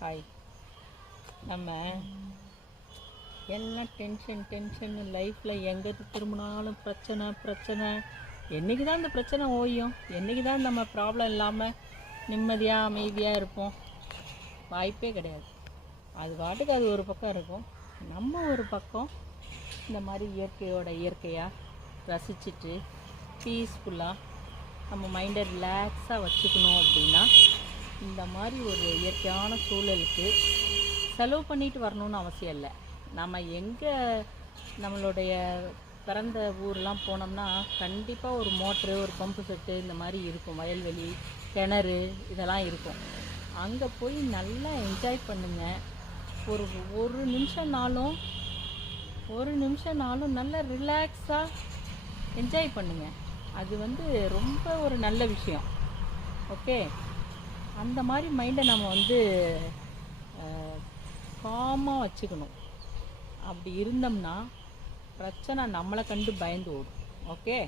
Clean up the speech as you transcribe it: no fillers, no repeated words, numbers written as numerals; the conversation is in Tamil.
ஹாய். நம்ம எல்லாம் டென்ஷன் லைஃப்பில் எங்கே திரும்பினாலும் பிரச்சனை பிரச்சனை. என்றைக்கு தான் இந்த பிரச்சனை ஓயும்? என்றைக்கு தான் நம்ம ப்ராப்ளம் இல்லாமல் நிம்மதியாக அமைதியாக இருப்போம்? வாய்ப்பே கிடையாது. அது பாட்டுக்கு அது ஒரு பக்கம் இருக்கும். நம்ம ஒரு பக்கம் இந்த மாதிரி இயற்கையாக ரசிச்சுட்டு பீஸ்ஃபுல்லாக நம்ம மைண்டை ரிலாக்ஸாக வச்சுக்கணும் அப்படின்னா இந்த மாதிரி ஒரு இயற்கையான சூழலுக்கு செலவு பண்ணிட்டு வரணும்னு அவசியம் இல்லை. நம்ம எங்கே நம்மளுடைய பிறந்த ஊர்லாம் போனோம்னா கண்டிப்பாக ஒரு மோட்ரு, ஒரு பம்பு செட்டு இந்த மாதிரி இருக்கும். வயல்வெளி, கிணறு இதெல்லாம் இருக்கும். அங்கே போய் நல்லா என்ஜாய் பண்ணுங்கள். ஒரு நிமிஷம்னாலும் நல்லா ரிலாக்ஸாக என்ஜாய் பண்ணுங்கள். அது ரொம்ப ஒரு நல்ல விஷயம். ஓகே, அந்த மாதிரி மைண்டை நம்ம காமாக வச்சுக்கணும். அப்படி இருந்தோம்னா பிரச்சனை நம்மளை கண்டு பயந்து ஓடும். ஓகே.